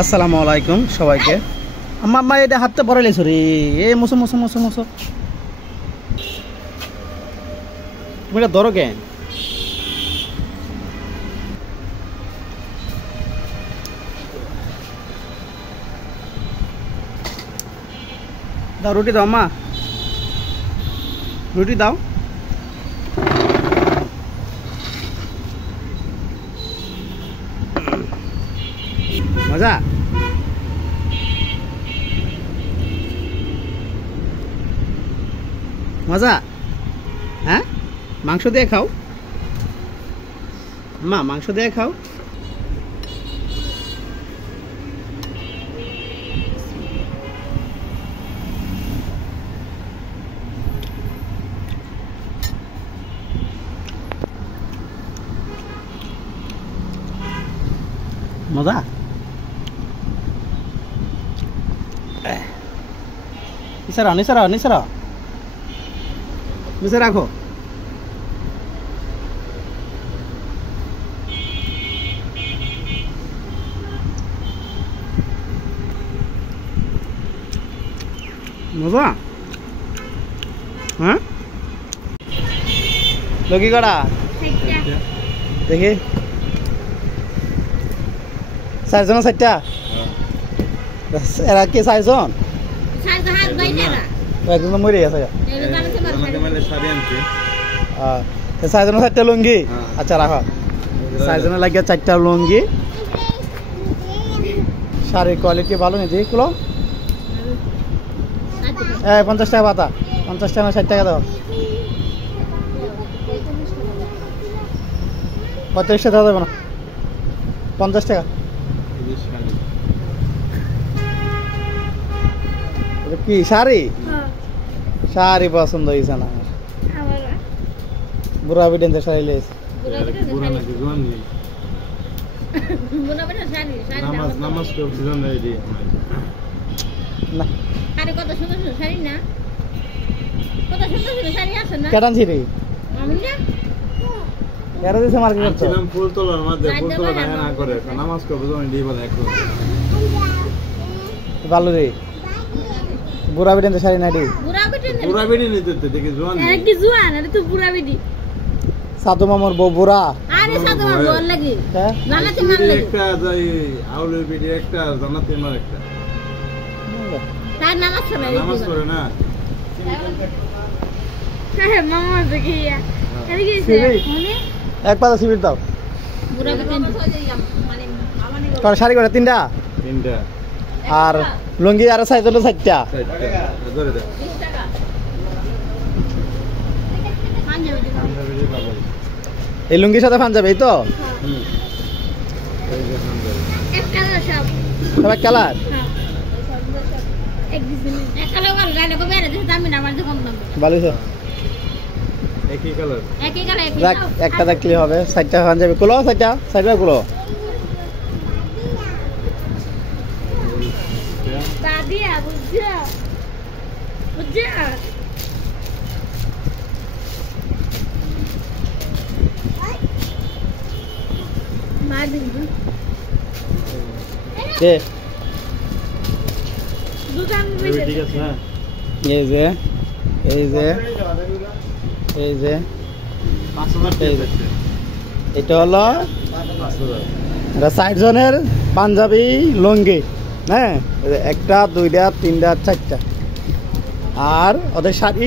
আসসালামু আলাইকুম সবাইকে। আম্মা আম্মা এটা হাতটা ভরে লেছো রে, এ মুসো মুসো মুসো মুসো, তুমি এটা ধরো কেন? দাও রুটি দাও আম্মা, রুটি দাও। মজা মজা, হ্যাঁ মাংস দিয়ে খাও মা, মাংস দিয়ে খাও। মজা নিচে রাখো, নিচে রাখো, নিচে রাখো, নিচে রাখো। মজা, হ্যাঁ লগি কড়া দেখি, চারজন চারটা, এরা কি চারজন? একজন মরে গেছে, চারজনের চারটা লুঙ্গি। আচ্ছা রাখো, চারজনের লাগিয়ে চারটা লুঙ্গি। শাড়ির কোয়ালিটি ভালো নেই যেগুলো। 50 টাকা পাতা, 50 টাকা 60 টাকা দাও। 35 টাকা দেবো না, 50 টাকা। কি শাড়ি? শাড়ি পছন্দ হয়েছে না আমার, বুড়া বিডেন্দের শাড়ি লেগেছে। কেটান ছিড়ি এরা দিছে মার্কেট করতে ফুল তোলার মধ্যে, ফুল তোলা না করে নামাজ করবে যখন দিয়ে বলে একটু ভালো রে। বুড়া বিডেন শাড়ি না রে, বুড়া বিডি নিতে দেখি জোয়ান, আরে কি জোয়ান, আরে তো বুড়া বিডি। সাধু মামার বউ বুড়া, আরে সাধু মামার বউ লাগি, হ্যাঁ জান্নাতে মান লাগি। একটা যাই আউলের বিডি, একটা জান্নাতে মার, একটা তার নামাজ পড়ে না। হ্যাঁ মামা দেখিয়া আরে কি মানে এক পাতা সিবির দাও। বুড়া বিডেন মানে শাড়ি করে তিনটা আর লুঙ্গি আর সাইজ হলো 4টা। এই লুঙ্গির সাথে পাঞ্জাবি এই তো সব এক কালার। একটা দেখলে হবে। 4টা পাঞ্জাবি কুলো, 4টা কুলো। এটা হলো 60 জনের পাঞ্জাবি লুঙ্গি, হ্যাঁ 1টা 2টা 3টা 4টা। আর ওদের শাড়ি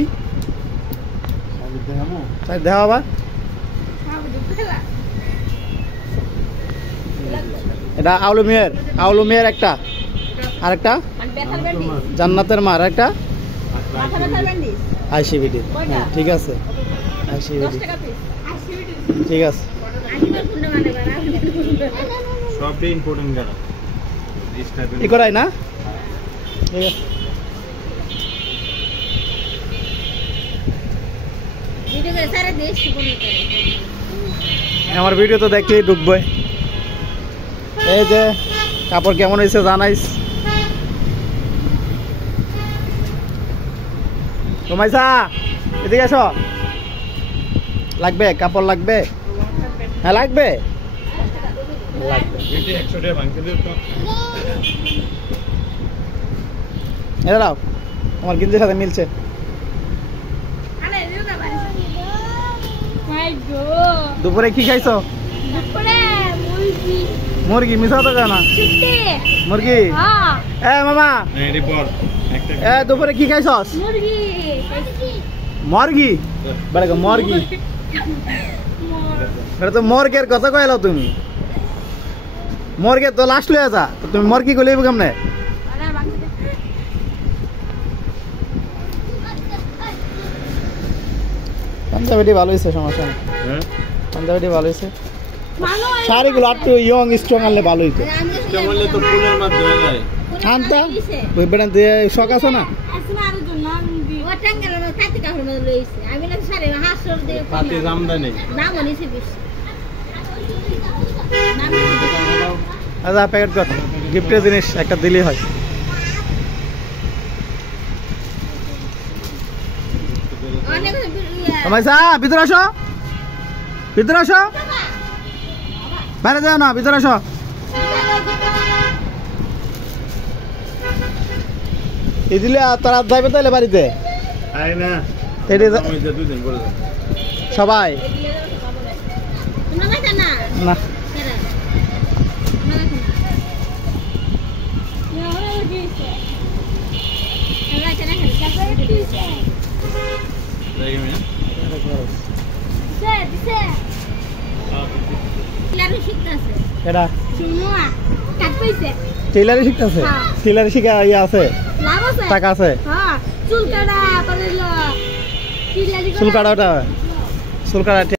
দেখা আবার এটা আউলু মেয়ের একটা, আর একটা জান্নাতের মার, একটা আইসিবিডি। হ্যাঁ ঠিক আছে, আইসিবিডি ঠিক আছে। সবই ইম্পর্টেন্ট গাড়া ই করাই না, ঠিক আছে। আমার ভিডিও তো দেখলেই ঢুকবে। এই যে কাপড় কেমন হয়েছে জানাইস। তোমাইসা এদিকে আসো, লাগবে কাপড় লাগবে? হ্যাঁ লাগবে। লাগবে এটি 100 টাকা ভাঙতে দিও তো এটা দাও আমার গিঞ্জির সাথে মিলছে আরে দিও না বাড়ি মাই গো দুপুরে কি খাইছো দুপুরে মুরগি মুরগি মিশাও তো কেন চিটে মুরগি হ্যাঁ মামা এটি পর একটা দুপুরে কি খাইছস মুরগি মুরগি বড় মুরগি এটা তো মুরগের কথা কইলাও তুমি মুরগে তো লাস্ট লয়ে যা তুমি মুরগি কইলেই কেমনে আরে বাংলা পাঞ্জাবিটি ভালো হয়েছে সমস্যা নেই হ্যাঁ পাঞ্জাবিটি ভালো হয়েছে মানো শাড়িগুলো একটু ইয়ং স্ট্রং আনলে ভালো হইতো কেমন তো ফুলের মাধ্যমে যায় আনতা ওই বেড়ান দিয়ে শখ আছে না আসমার জন্য ও টাঙ্গালো না কাটি কাহর মধ্যে লইছে আমি না সারে হাসর দিয়ে পাতি জামদানি নাম অনিছে বেশ আচ্ছা প্যাকেট কর গিফটের জিনিস একটা দিলেই হয় অনেক মাইসা ভিতরে আসো বাইরে যাও না ভিতরে আসো এই দিলে তারা যাইবে তাইলে বাড়িতে আই না এটি আমি যে দুই দিন পরে যাব সবাই তোমরা না না না কেরা না না ওরা দিছে আমরা কেন খালি দিছে দেখি মিয়া দিছে লারু শিখতাছে এটা শুনুয়া কাট পাইছে টেইলারি শিখতেছে হ্যাঁ। টেইলারি শিখা ইয়ে আছে লাভ আছে টাকা আছে হ্যাঁ চুল কাটা তাহলে চুল কাটা